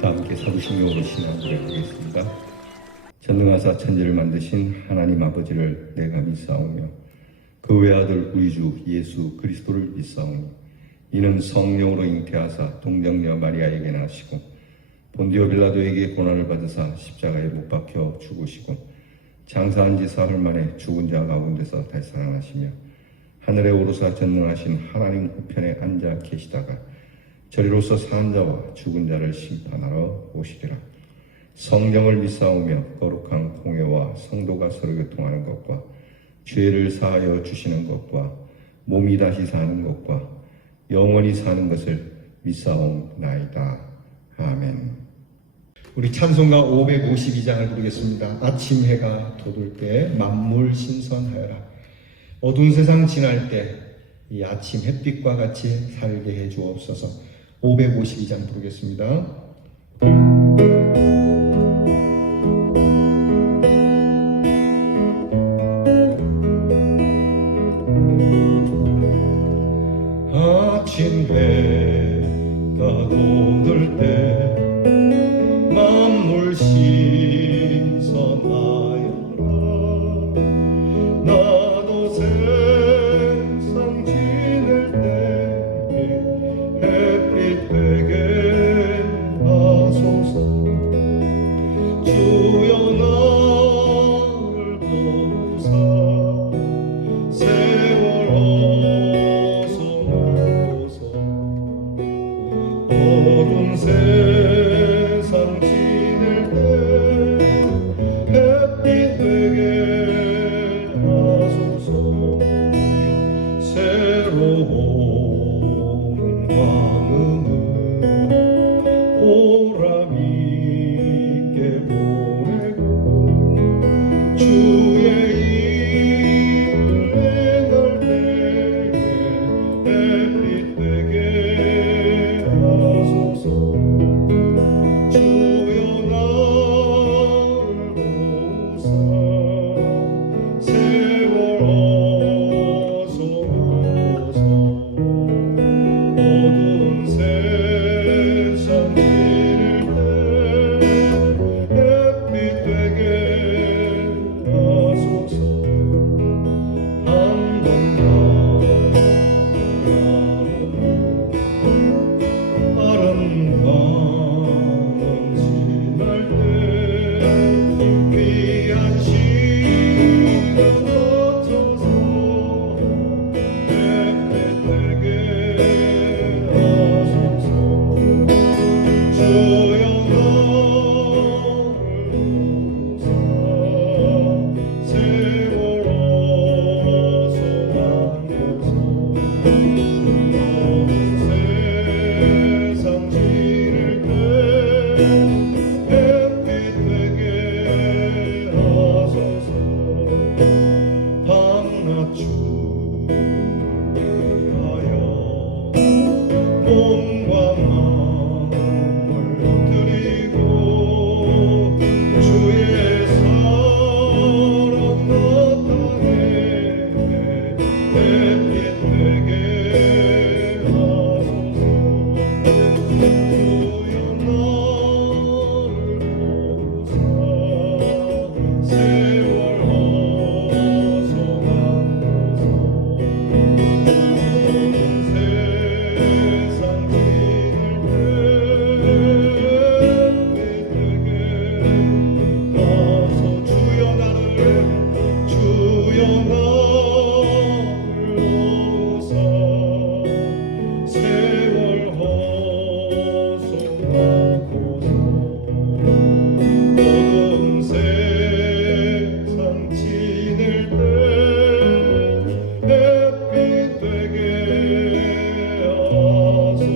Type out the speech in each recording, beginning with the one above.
다 함께 사부신경으로 신앙을 하겠습니다. 전능하사 천지를 만드신 하나님 아버지를 내가 믿사오며 그 외아들 우리 주 예수 그리스도를 믿사오니 이는 성령으로 잉태하사 동정녀 마리아에게 나시고 본디오 빌라도에게 고난을 받으사 십자가에 못 박혀 죽으시고 장사한 지 사흘 만에 죽은 자 가운데서 다시 살아나시며 하늘에 오르사 전능하신 하나님 우편에 앉아 계시다가 저리로서 사한 자와 죽은 자를 심판하러 오시리라. 성령을 믿사오며 거룩한 공회와 성도가 서로 교통하는 것과 죄를 사하여 주시는 것과 몸이 다시 사는 것과 영원히 사는 것을 믿사옵나이다. 아멘. 우리 찬송가 552장을 부르겠습니다. 아침 해가 돋을 때 만물 신선하여라. 어두운 세상 지날 때 이 아침 햇빛과 같이 살게 해 주옵소서. 552장 부르겠습니다. 아침 해가 돋을 때 만물 신선하여라. 나도 세상 지낼 때 햇빛 되게 하소서. 주여 나를 도우사 세월 어서 나오소. 어두운 세상 지낼 때 햇빛 되게 하소서. 새로운 방음을 보람 있게 보내고 주의 일을 행할 때에 햇빛 되게 하소서. 주여 나를 도우사 세월 어서 나오소. 어두운 세상 지낼 때 햇빛 되게 하소서. 한번 다른 밤은 지날 때 귀한 시간 거쳐서 햇빛 되게 하소서. 주여 나를 도우사 세월 어서 남겨서 세상 지낼 때 햇빛 되게 하소서. 밤낮 주하여 몸과 마음을 드리고 주의 사랑 나타내 햇빛 되게 하소서. 주여 나를 도우사 세월 어서 남겨서 세상 지낼 때 햇빛 되게 하소. 주여 나를 도우사 세월 어서 남고서 어두운 세상 지낼 때 햇빛 되게 하소서.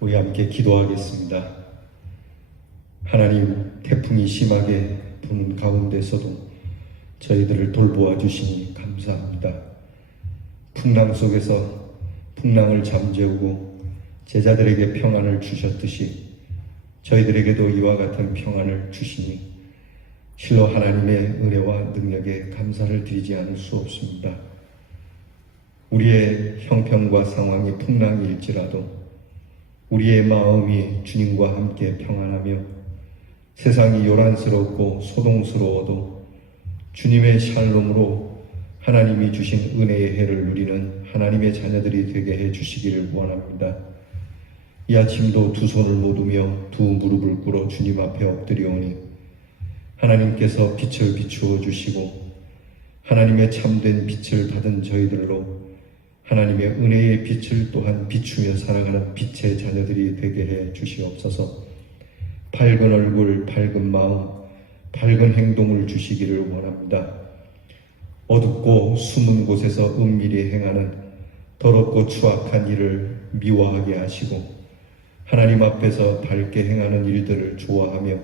우리 함께 기도하겠습니다. 하나님, 태풍이 심하게 부는 가운데서도 저희들을 돌보아 주시니 감사합니다. 풍랑 속에서 풍랑을 잠재우고 제자들에게 평안을 주셨듯이 저희들에게도 이와 같은 평안을 주시니 실로 하나님의 은혜와 능력에 감사를 드리지 않을 수 없습니다. 우리의 형편과 상황이 풍랑일지라도 우리의 마음이 주님과 함께 평안하며 세상이 요란스럽고 소동스러워도 주님의 샬롬으로 하나님이 주신 은혜의 해를 누리는 하나님의 자녀들이 되게 해 주시기를 원합니다. 이 아침도 두 손을 모두며 두 무릎을 꿇어 주님 앞에 엎드리오니 하나님께서 빛을 비추어 주시고 하나님의 참된 빛을 받은 저희들로 하나님의 은혜의 빛을 또한 비추며 살아가는 빛의 자녀들이 되게 해 주시옵소서. 밝은 얼굴, 밝은 마음, 밝은 행동을 주시기를 원합니다. 어둡고 숨은 곳에서 은밀히 행하는 더럽고 추악한 일을 미워하게 하시고 하나님 앞에서 밝게 행하는 일들을 좋아하며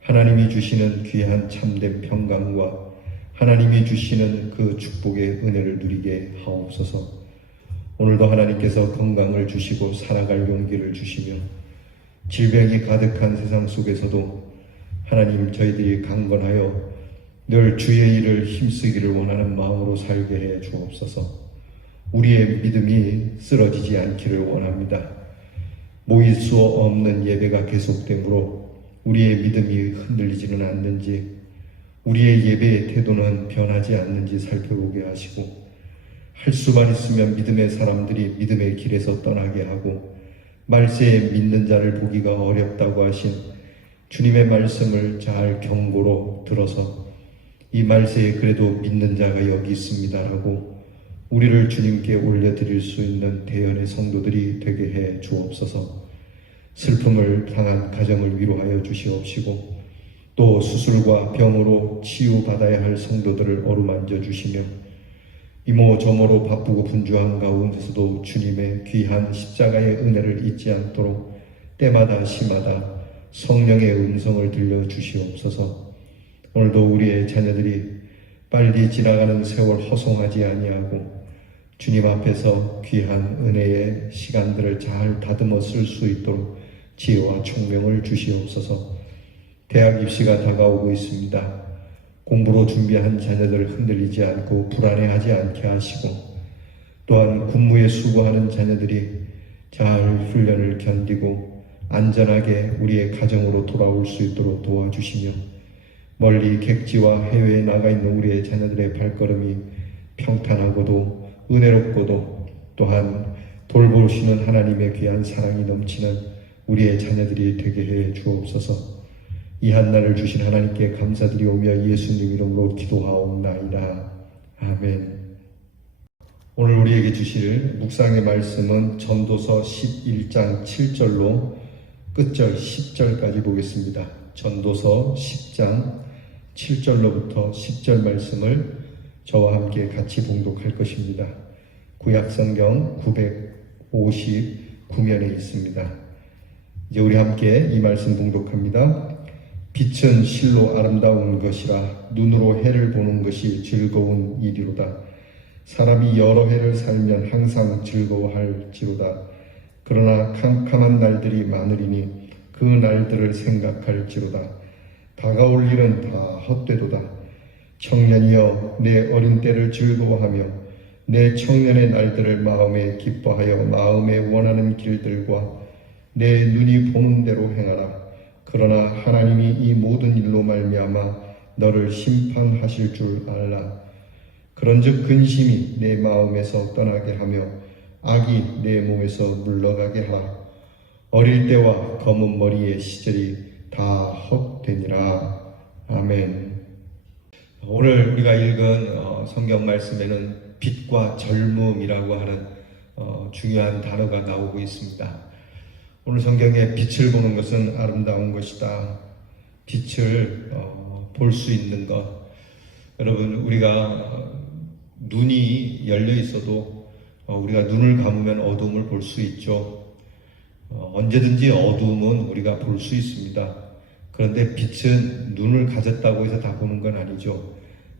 하나님이 주시는 귀한 참된 평강과 하나님이 주시는 그 축복의 은혜를 누리게 하옵소서. 오늘도 하나님께서 건강을 주시고 살아갈 용기를 주시며 질병이 가득한 세상 속에서도 하나님 저희들이 강건하여 늘 주의 일을 힘쓰기를 원하는 마음으로 살게 해 주옵소서. 우리의 믿음이 쓰러지지 않기를 원합니다. 모일 수 없는 예배가 계속되므로 우리의 믿음이 흔들리지는 않는지 우리의 예배의 태도는 변하지 않는지 살펴보게 하시고 할 수만 있으면 믿음의 사람들이 믿음의 길에서 떠나게 하고 말세에 믿는 자를 보기가 어렵다고 하신 주님의 말씀을 잘 경고로 들어서 이 말세에 그래도 믿는 자가 여기 있습니다라고 우리를 주님께 올려드릴 수 있는 대연의 성도들이 되게 해 주옵소서. 슬픔을 당한 가정을 위로하여 주시옵시고 또 수술과 병으로 치유받아야 할 성도들을 어루만져 주시며 이모저모로 바쁘고 분주한 가운데서도 주님의 귀한 십자가의 은혜를 잊지 않도록 때마다 시마다 성령의 음성을 들려주시옵소서. 오늘도 우리의 자녀들이 빨리 지나가는 세월 허송하지 아니하고 주님 앞에서 귀한 은혜의 시간들을 잘 다듬어 쓸 수 있도록 지혜와 총명을 주시옵소서. 대학 입시가 다가오고 있습니다. 공부로 준비한 자녀들을 흔들리지 않고 불안해하지 않게 하시고 또한 군무에 수고하는 자녀들이 잘 훈련을 견디고 안전하게 우리의 가정으로 돌아올 수 있도록 도와주시며 멀리 객지와 해외에 나가 있는 우리의 자녀들의 발걸음이 평탄하고도 은혜롭고도 또한 돌보시는 하나님의 귀한 사랑이 넘치는 우리의 자녀들이 되게 해 주옵소서. 이 한날을 주신 하나님께 감사드리오며 예수님 이름으로 기도하옵나이다. 아멘. 오늘 우리에게 주실 묵상의 말씀은 전도서 11장 7절로 끝절 10절까지 보겠습니다. 전도서 10장 7절로부터 10절 말씀을 저와 함께 같이 봉독할 것입니다. 구약성경 959면에 있습니다. 이제 우리 함께 이 말씀 봉독합니다. 빛은 실로 아름다운 것이라 눈으로 해를 보는 것이 즐거운 일이로다. 사람이 여러 해를 살면 항상 즐거워할지로다. 그러나 캄캄한 날들이 많으리니 그 날들을 생각할지로다. 다가올 일은 다 헛되도다. 청년이여 내 어린 때를 즐거워하며 내 청년의 날들을 마음에 기뻐하여 마음에 원하는 길들과 내 눈이 보는 대로 행하라. 그러나 하나님이 이 모든 일로 말미암아 너를 심판하실 줄 알라. 그런즉 근심이 내 마음에서 떠나게 하며 악이 내 몸에서 물러가게 하라. 어릴 때와 검은 머리의 시절이 다 헛되니라. 아멘. 오늘 우리가 읽은 성경 말씀에는 빛과 젊음이라고 하는 중요한 단어가 나오고 있습니다. 오늘 성경에 빛을 보는 것은 아름다운 것이다. 빛을 볼 수 있는 것. 여러분, 우리가 눈이 열려 있어도 우리가 눈을 감으면 어두움을 볼 수 있죠. 언제든지 어두움은 우리가 볼 수 있습니다. 그런데 빛은 눈을 가졌다고 해서 다 보는 건 아니죠.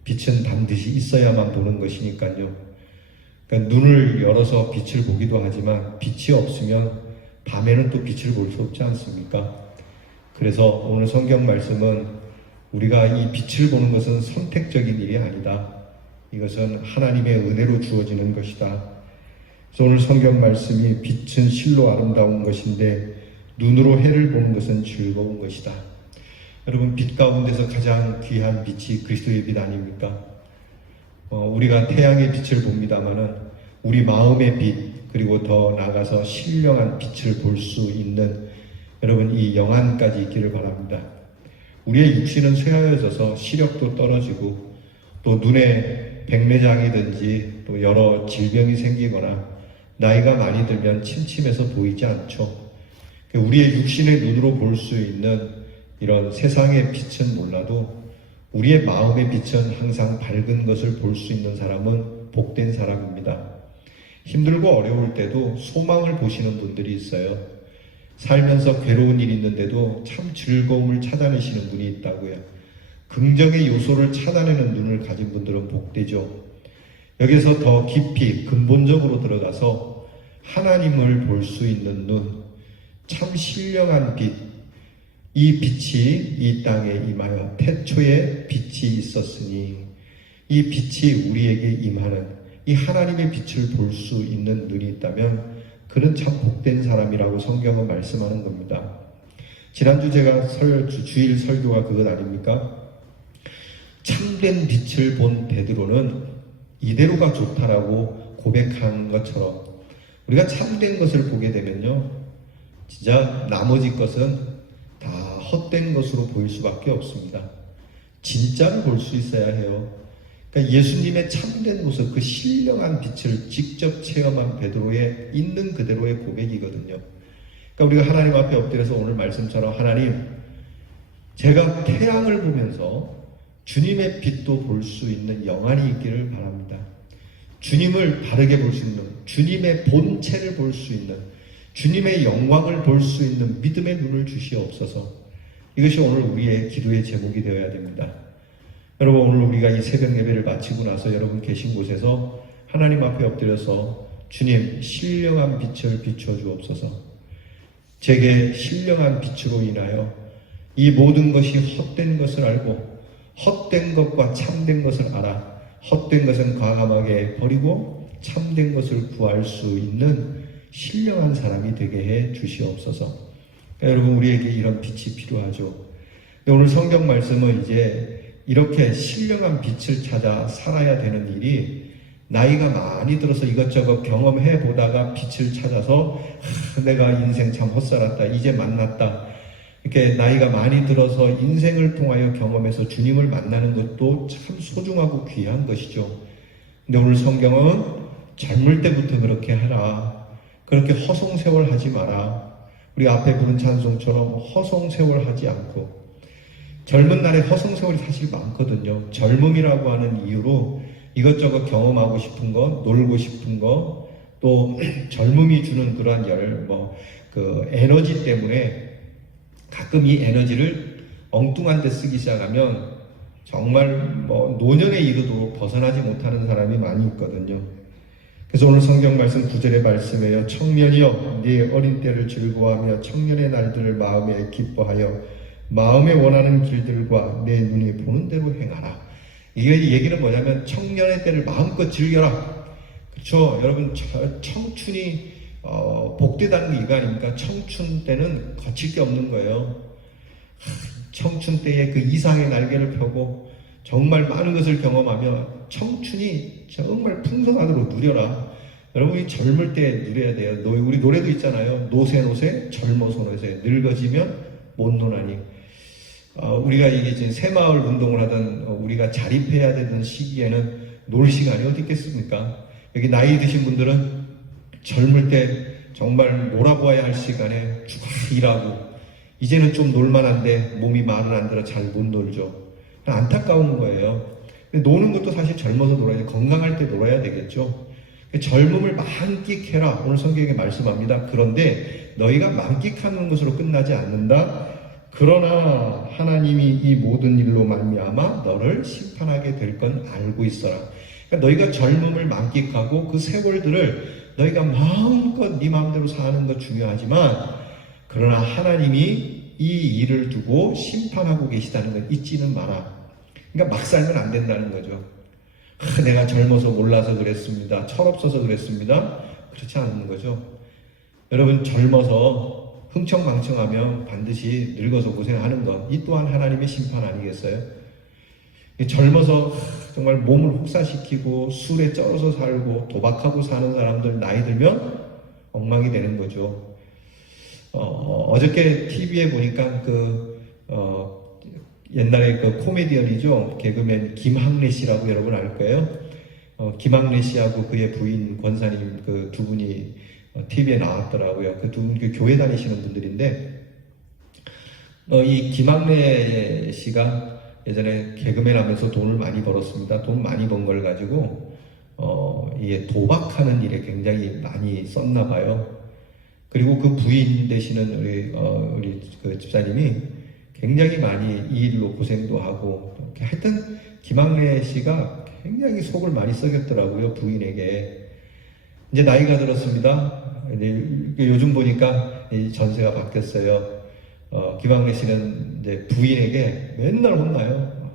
빛은 반드시 있어야만 보는 것이니까요. 그러니까 눈을 열어서 빛을 보기도 하지만 빛이 없으면 밤에는 또 빛을 볼 수 없지 않습니까? 그래서 오늘 성경 말씀은 우리가 이 빛을 보는 것은 선택적인 일이 아니다. 이것은 하나님의 은혜로 주어지는 것이다. 그래서 오늘 성경 말씀이 빛은 실로 아름다운 것인데 눈으로 해를 보는 것은 즐거운 것이다. 여러분, 빛 가운데서 가장 귀한 빛이 그리스도의 빛 아닙니까? 우리가 태양의 빛을 봅니다마는 우리 마음의 빛, 그리고 더 나아가서 신령한 빛을 볼 수 있는 여러분 이 영안까지 있기를 바랍니다. 우리의 육신은 쇠하여져서 시력도 떨어지고 또 눈에 백내장이든지 또 여러 질병이 생기거나 나이가 많이 들면 침침해서 보이지 않죠. 우리의 육신의 눈으로 볼 수 있는 이런 세상의 빛은 몰라도 우리의 마음의 빛은 항상 밝은 것을 볼 수 있는 사람은 복된 사람입니다. 힘들고 어려울 때도 소망을 보시는 분들이 있어요. 살면서 괴로운 일이 있는데도 참 즐거움을 찾아내시는 분이 있다고요. 긍정의 요소를 찾아내는 눈을 가진 분들은 복되죠. 여기서 더 깊이 근본적으로 들어가서 하나님을 볼 수 있는 눈, 참 신령한 빛, 이 빛이 이 땅에 임하여 태초에 빛이 있었으니 이 빛이 우리에게 임하는 이 하나님의 빛을 볼 수 있는 눈이 있다면 그는 참 복된 사람이라고 성경은 말씀하는 겁니다. 지난주 제가 주일 설교가 그것 아닙니까? 참된 빛을 본 베드로는 이대로가 좋다라고 고백한 것처럼 우리가 참된 것을 보게 되면요, 진짜 나머지 것은 다 헛된 것으로 보일 수밖에 없습니다. 진짜를 볼 수 있어야 해요. 그러니까 예수님의 참된 모습, 그 신령한 빛을 직접 체험한 베드로의 있는 그대로의 고백이거든요. 그러니까 우리가 하나님 앞에 엎드려서 오늘 말씀처럼 하나님, 제가 태양을 보면서 주님의 빛도 볼 수 있는 영안이 있기를 바랍니다. 주님을 바르게 볼 수 있는, 주님의 본체를 볼 수 있는, 주님의 영광을 볼 수 있는 믿음의 눈을 주시옵소서. 이것이 오늘 우리의 기도의 제목이 되어야 됩니다. 여러분, 오늘 우리가 이 새벽 예배를 마치고 나서 여러분 계신 곳에서 하나님 앞에 엎드려서 주님, 신령한 빛을 비춰주옵소서. 제게 신령한 빛으로 인하여 이 모든 것이 헛된 것을 알고 헛된 것과 참된 것을 알아 헛된 것은 과감하게 버리고 참된 것을 구할 수 있는 신령한 사람이 되게 해 주시옵소서. 여러분, 우리에게 이런 빛이 필요하죠. 오늘 성경 말씀은 이제 이렇게 신령한 빛을 찾아 살아야 되는 일이 나이가 많이 들어서 이것저것 경험해 보다가 빛을 찾아서 내가 인생 참 헛살았다, 이제 만났다, 이렇게 나이가 많이 들어서 인생을 통하여 경험해서 주님을 만나는 것도 참 소중하고 귀한 것이죠. 근데 오늘 성경은 젊을 때부터 그렇게 하라, 그렇게 허송세월 하지 마라, 우리 앞에 부른 찬송처럼 허송세월 하지 않고, 젊은 날에 허송세월이 사실 많거든요. 젊음이라고 하는 이유로 이것저것 경험하고 싶은 거, 놀고 싶은 거, 또 젊음이 주는 그러한 그 에너지 때문에 가끔 이 에너지를 엉뚱한 데 쓰기 시작하면 정말 노년에 이르도록 벗어나지 못하는 사람이 많이 있거든요. 그래서 오늘 성경 말씀 9절의 말씀이에요. 청년이여, 네 어린 때를 즐거워하며 청년의 날들을 마음에 기뻐하여 마음에 원하는 길들과 내 눈이 보는 대로 행하라. 이 얘기는 뭐냐면 청년의 때를 마음껏 즐겨라. 그렇죠? 여러분, 청춘이 복되다는 게 이거 아닙니까? 청춘 때는 거칠 게 없는 거예요. 청춘 때에 그 이상의 날개를 펴고 정말 많은 것을 경험하며 청춘이 정말 풍성하도록 누려라. 여러분이 젊을 때 누려야 돼요. 우리 노래도 있잖아요. 노세 젊어서 노세, 늙어지면 못 노나니. 우리가 이게 지금 새마을 운동을 하던 우리가 자립해야 되던 시기에는 놀 시간이 어디 있겠습니까? 여기 나이 드신 분들은 젊을 때 정말 놀아보아야 할 시간에 쭉 일하고 이제는 좀 놀만한데 몸이 말을 안 들어 잘 못 놀죠. 안타까운 거예요. 근데 노는 것도 사실 젊어서 놀아야 돼. 건강할 때 놀아야 되겠죠. 젊음을 만끽해라. 오늘 성경에 말씀합니다. 그런데 너희가 만끽하는 것으로 끝나지 않는다. 그러나 하나님이 이 모든 일로 말미암아 너를 심판하게 될 건 알고 있어라. 그러니까 너희가 젊음을 만끽하고 그 세월들을 너희가 마음껏 네 마음대로 사는 것 중요하지만, 그러나 하나님이 이 일을 두고 심판하고 계시다는 걸 잊지는 마라. 그러니까 막 살면 안 된다는 거죠. 내가 젊어서 몰라서 그랬습니다. 철없어서 그랬습니다. 그렇지 않는 거죠. 여러분, 젊어서 흥청망청하면 반드시 늙어서 고생하는 것, 이 또한 하나님의 심판 아니겠어요? 젊어서 정말 몸을 혹사시키고 술에 쩔어서 살고 도박하고 사는 사람들 나이 들면 엉망이 되는 거죠. 어저께 TV에 보니까 옛날에 그 코미디언이죠. 개그맨 김학래 씨라고 여러분 알 거예요. 김학래 씨하고 그의 부인 권사님 그 두 분이 TV에 나왔더라고요. 그 두 분 교회 다니시는 분들인데, 이 김학래 씨가 예전에 개그맨 하면서 돈을 많이 벌었습니다. 돈 많이 번 걸 가지고 이게 도박하는 일에 굉장히 많이 썼나 봐요. 그리고 그 부인 되시는 우리 그 집사님이 굉장히 많이 이 일로 고생도 하고, 하여튼 김학래 씨가 굉장히 속을 많이 썩였더라고요, 부인에게. 이제 나이가 들었습니다. 이제 요즘 보니까 전세가 바뀌었어요. 김학래 씨는 이제 부인에게 맨날 혼나요.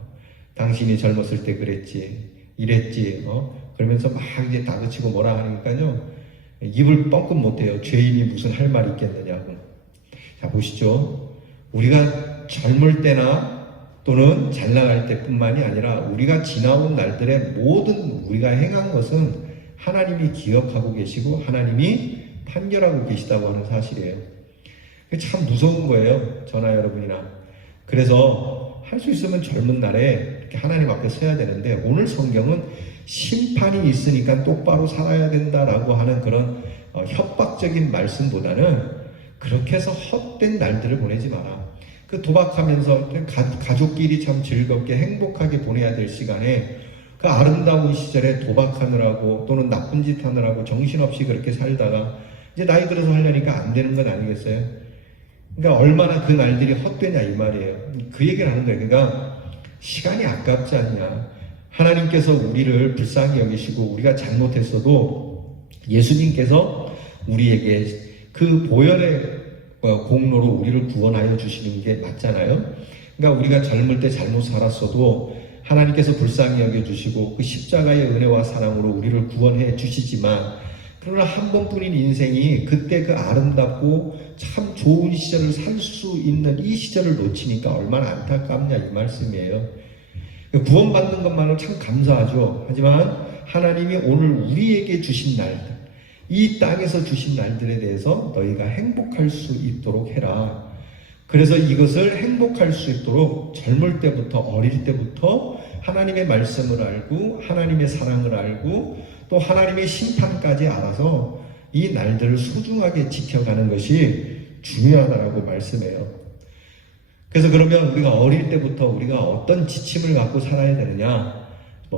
당신이 젊었을 때 그랬지, 이랬지, 그러면서 막 이제 다그치고 뭐라 하니까요, 입을 뻥끗 못해요. 죄인이 무슨 할 말이 있겠느냐고. 자, 보시죠. 우리가 젊을 때나 또는 잘 나갈 때뿐만이 아니라 우리가 지나온 날들의 모든 우리가 행한 것은 하나님이 기억하고 계시고 하나님이 판결하고 계시다고 하는 사실이에요. 참 무서운 거예요, 저나 여러분이나. 그래서 할 수 있으면 젊은 날에 이렇게 하나님 앞에 서야 되는데, 오늘 성경은 심판이 있으니까 똑바로 살아야 된다라고 하는 그런 협박적인 말씀보다는 그렇게 해서 헛된 날들을 보내지 마라. 그 도박하면서 가족끼리 참 즐겁게 행복하게 보내야 될 시간에 그 아름다운 시절에 도박하느라고 또는 나쁜 짓 하느라고 정신없이 그렇게 살다가 이제 나이 들어서 하려니까 안 되는 건 아니겠어요? 그러니까 얼마나 그 날들이 헛되냐 이 말이에요. 그 얘기를 하는 거예요. 그러니까 시간이 아깝지 않냐. 하나님께서 우리를 불쌍히 여기시고 우리가 잘못했어도 예수님께서 우리에게 그 보혈의 공로로 우리를 구원하여 주시는 게 맞잖아요. 그러니까 우리가 젊을 때 잘못 살았어도 하나님께서 불쌍히 여겨주시고 그 십자가의 은혜와 사랑으로 우리를 구원해 주시지만, 그러나 한 번뿐인 인생이 그때 그 아름답고 참 좋은 시절을 살 수 있는 이 시절을 놓치니까 얼마나 안타깝냐 이 말씀이에요. 구원받는 것만으로 참 감사하죠. 하지만 하나님이 오늘 우리에게 주신 날들, 이 땅에서 주신 날들에 대해서 너희가 행복할 수 있도록 해라. 그래서 이것을 행복할 수 있도록 젊을 때부터, 어릴 때부터 하나님의 말씀을 알고 하나님의 사랑을 알고 또 하나님의 심판까지 알아서 이 날들을 소중하게 지켜가는 것이 중요하다라고 말씀해요. 그래서 그러면 우리가 어릴 때부터 우리가 어떤 지침을 갖고 살아야 되느냐,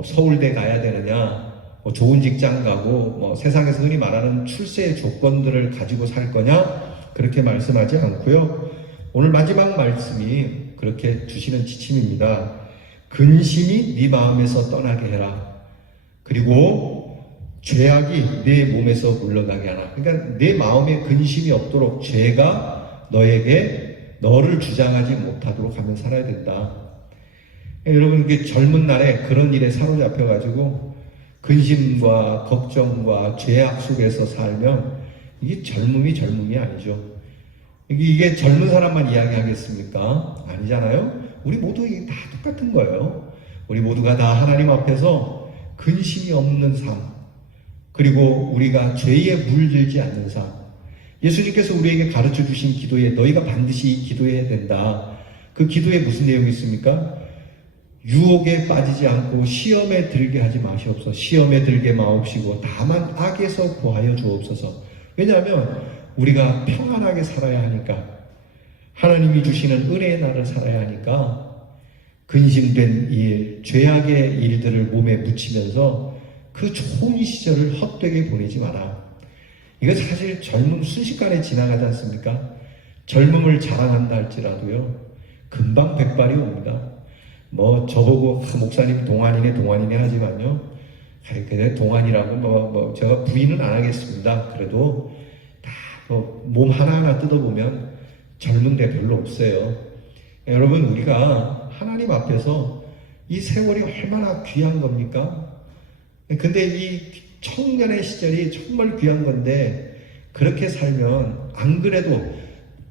서울대 가야 되느냐, 좋은 직장 가고 세상에서 흔히 말하는 출세의 조건들을 가지고 살 거냐, 그렇게 말씀하지 않고요. 오늘 마지막 말씀이 그렇게 주시는 지침입니다. 근심이 네 마음에서 떠나게 해라. 그리고 죄악이 내 몸에서 물러가게 하라. 그러니까 내 마음에 근심이 없도록 죄가 너를 주장하지 못하도록 하면 살아야 된다. 여러분, 이게 젊은 날에 그런 일에 사로잡혀가지고 근심과 걱정과 죄악 속에서 살면 이게 젊음이 아니죠. 이게 젊은 사람만 이야기하겠습니까? 아니잖아요. 우리 모두 이게 다 똑같은 거예요. 우리 모두가 다 하나님 앞에서 근심이 없는 삶, 그리고 우리가 죄에 물들지 않는 삶, 예수님께서 우리에게 가르쳐 주신 기도에 너희가 반드시 기도해야 된다. 그 기도에 무슨 내용이 있습니까? 유혹에 빠지지 않고 시험에 들게 하지 마시옵소서. 시험에 들게 마옵시고 다만 악에서 구하여 주옵소서. 왜냐하면 우리가 평안하게 살아야 하니까, 하나님이 주시는 은혜의 날을 살아야 하니까 근심된 일, 죄악의 일들을 몸에 묻히면서 그 좋은 시절을 헛되게 보내지 마라. 이거 사실 젊음 순식간에 지나가지 않습니까? 젊음을 자랑한다 할지라도요, 금방 백발이 옵니다. 저보고 목사님 동안이네 하지만요, 그래 동안이라고 제가 부인은 안 하겠습니다. 그래도 다 몸 하나하나 뜯어보면 젊은데 별로 없어요. 여러분, 우리가 하나님 앞에서 이 세월이 얼마나 귀한 겁니까? 근데 이 청년의 시절이 정말 귀한 건데, 그렇게 살면 안 그래도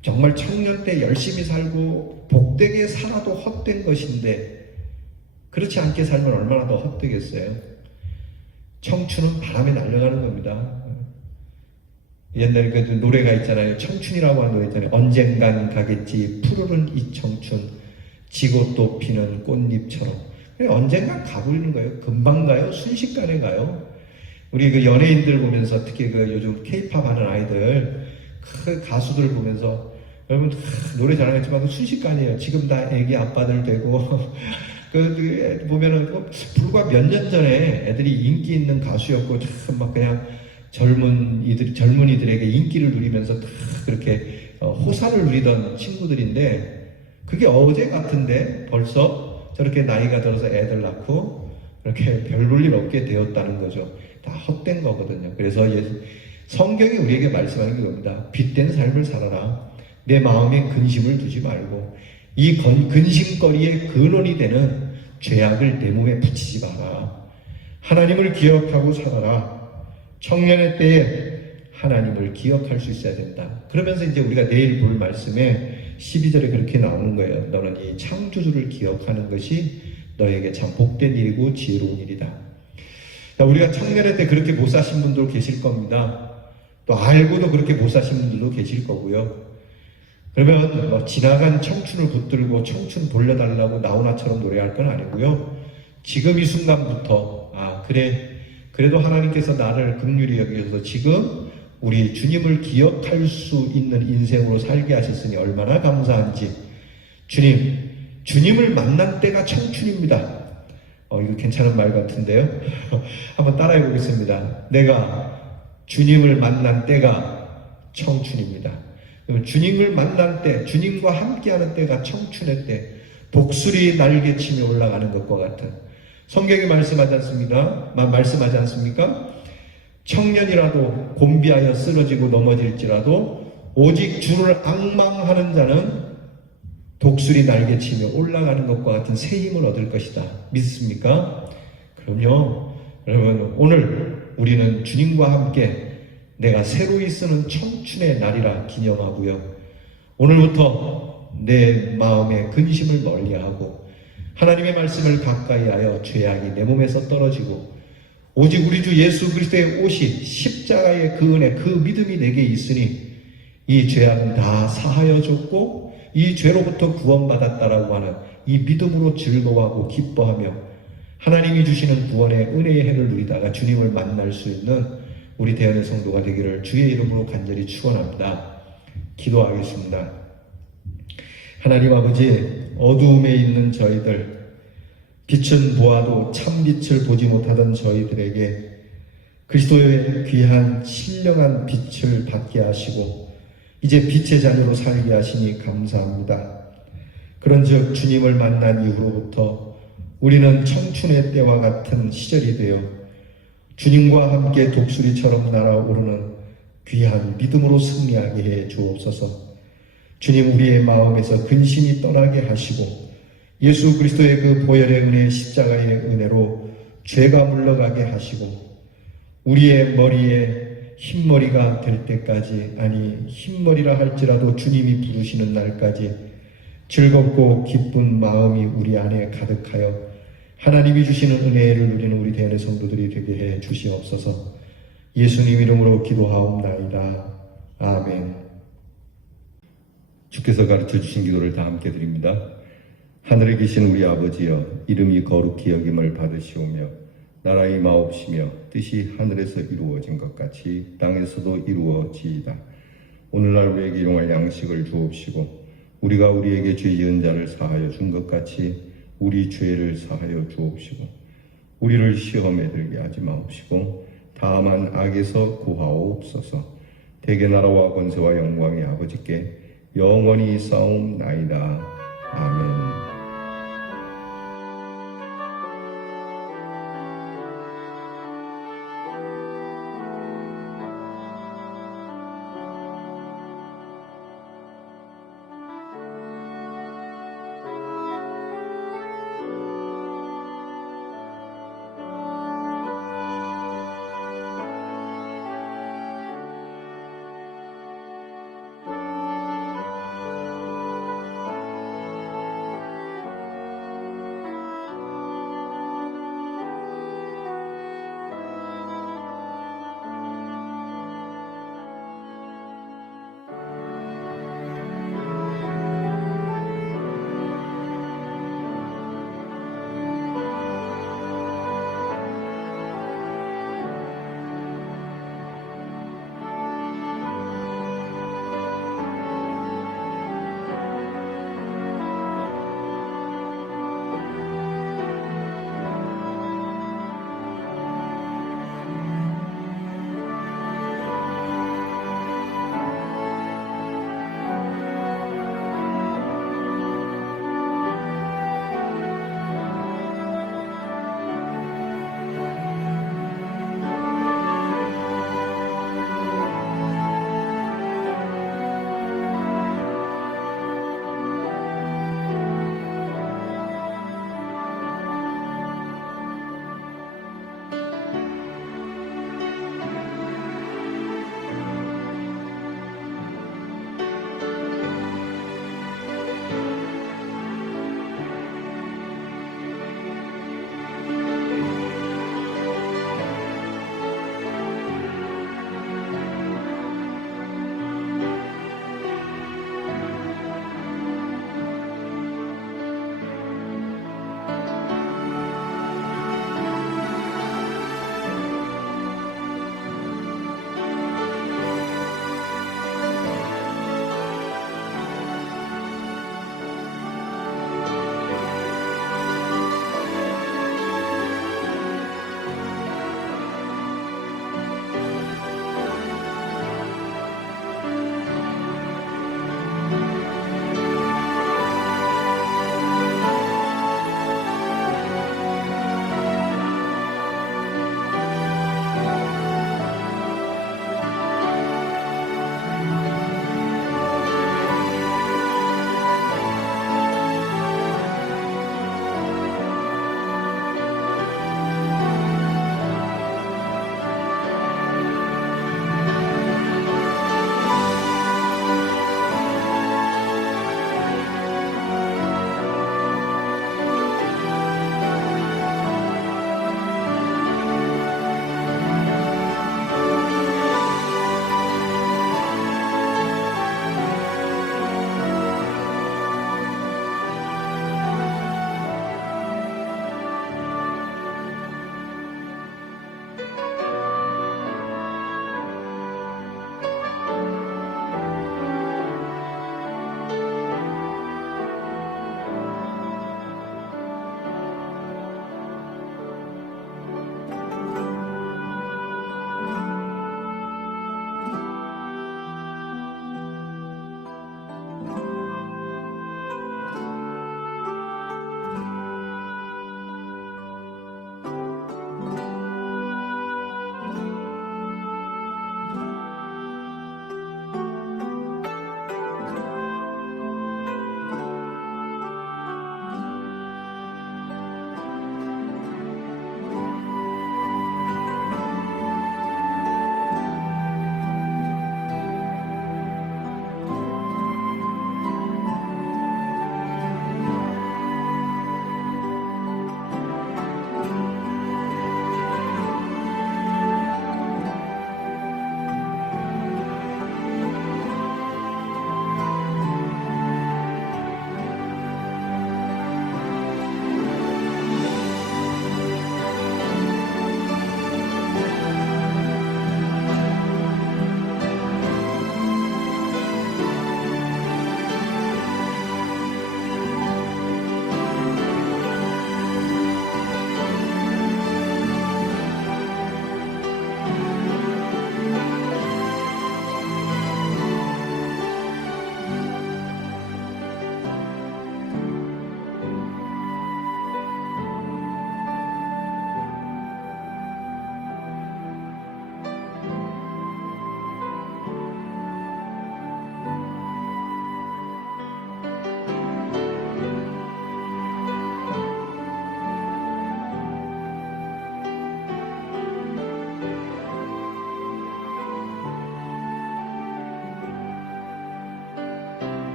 정말 청년 때 열심히 살고 복되게 살아도 헛된 것인데, 그렇지 않게 살면 얼마나 더 헛되겠어요. 청춘은 바람에 날아가는 겁니다. 옛날에 그 노래가 있잖아요. 청춘이라고 하는 노래 있잖아요. 언젠간 가겠지 푸르른 이 청춘, 지고 또 피는 꽃잎처럼. 언젠간 가버리는 거예요. 금방 가요. 순식간에 가요. 우리 그 연예인들 보면서, 특히 그 요즘 케이팝 하는 아이들, 그 가수들 보면서, 여러분 노래 잘하겠지만 순식간이에요. 지금 다 애기 아빠들 되고 보면은 불과 몇 년 전에 애들이 인기 있는 가수였고 참 막 그냥 젊은이들에게 인기를 누리면서 다 그렇게 호사를 누리던 친구들인데, 그게 어제 같은데 벌써 저렇게 나이가 들어서 애들 낳고 이렇게 별 볼 일 없게 되었다는 거죠. 다 헛된 거거든요. 그래서 성경이 우리에게 말씀하는 게 겁니다. 빛된 삶을 살아라. 내 마음에 근심을 두지 말고 이 근심거리의 근원이 되는 죄악을 내 몸에 붙이지 마라. 하나님을 기억하고 살아라. 청년의 때에 하나님을 기억할 수 있어야 된다. 그러면서 이제 우리가 내일 볼 말씀에 12절에 그렇게 나오는 거예요. 너는 이 창조주를 기억하는 것이 너에게 참 복된 일이고 지혜로운 일이다. 우리가 청년의 때 그렇게 못 사신 분도 계실 겁니다. 또 알고도 그렇게 못 사신 분들도 계실 거고요. 그러면 뭐 지나간 청춘을 붙들고 청춘 돌려달라고 나훈아처럼 노래할 건 아니고요. 지금 이 순간부터 그래도 하나님께서 나를 긍휼히 여기셔서 지금 우리 주님을 기억할 수 있는 인생으로 살게 하셨으니 얼마나 감사한지. 주님을 만난 때가 청춘입니다. 이거 괜찮은 말 같은데요. 한번 따라해 보겠습니다. 내가 주님을 만난 때가 청춘입니다. 주님을 만난 때, 주님과 함께하는 때가 청춘의 때, 독수리 날개치며 올라가는 것과 같은, 성경이 말씀하지 않습니까? 청년이라도 곤비하여 쓰러지고 넘어질지라도 오직 주를 앙망하는 자는 독수리 날개치며 올라가는 것과 같은 새 힘을 얻을 것이다. 믿습니까? 그럼요. 여러분, 오늘 우리는 주님과 함께 내가 새로이 쓰는 청춘의 날이라 기념하고요. 오늘부터 내 마음의 근심을 멀리하고 하나님의 말씀을 가까이하여 죄악이 내 몸에서 떨어지고 오직 우리 주 예수 그리스도의 오신 십자가의 그 은혜, 그 믿음이 내게 있으니 이 죄악은 다 사하여 줬고 이 죄로부터 구원받았다라고 하는 이 믿음으로 즐거워하고 기뻐하며 하나님이 주시는 구원의 은혜의 해를 누리다가 주님을 만날 수 있는 우리 대안의 성도가 되기를 주의 이름으로 간절히 축원합니다. 기도하겠습니다. 하나님 아버지, 어두움에 있는 저희들, 빛은 보아도 참 빛을 보지 못하던 저희들에게 그리스도의 귀한 신령한 빛을 받게 하시고 이제 빛의 자녀로 살게 하시니 감사합니다. 그런즉 주님을 만난 이후로부터 우리는 청춘의 때와 같은 시절이 되어 주님과 함께 독수리처럼 날아오르는 귀한 믿음으로 승리하게 해 주옵소서. 주님, 우리의 마음에서 근심이 떠나게 하시고 예수 그리스도의 그 보혈의 은혜, 십자가의 은혜로 죄가 물러가게 하시고 우리의 머리에 흰머리가 될 때까지, 아니 흰머리라 할지라도 주님이 부르시는 날까지 즐겁고 기쁜 마음이 우리 안에 가득하여 하나님이 주시는 은혜를 누리는 우리 대안의 성도들이 되게 해 주시옵소서. 예수님 이름으로 기도하옵나이다. 아멘. 주께서 가르쳐 주신 기도를 다 함께 드립니다. 하늘에 계신 우리 아버지여, 이름이 거룩히 여김을 받으시오며 나라의 마옵시며 뜻이 하늘에서 이루어진 것 같이 땅에서도 이루어지이다. 오늘날 우리에게 일용할 양식을 주옵시고 우리가 우리에게 죄 지은 자를 사하여 준 것 같이 우리 죄를 사하여 주옵시고 우리를 시험에 들게 하지 마옵시고 다만 악에서 구하옵소서. 대개 나라와 권세와 영광이 아버지께 영원히 싸움나이다. 아멘.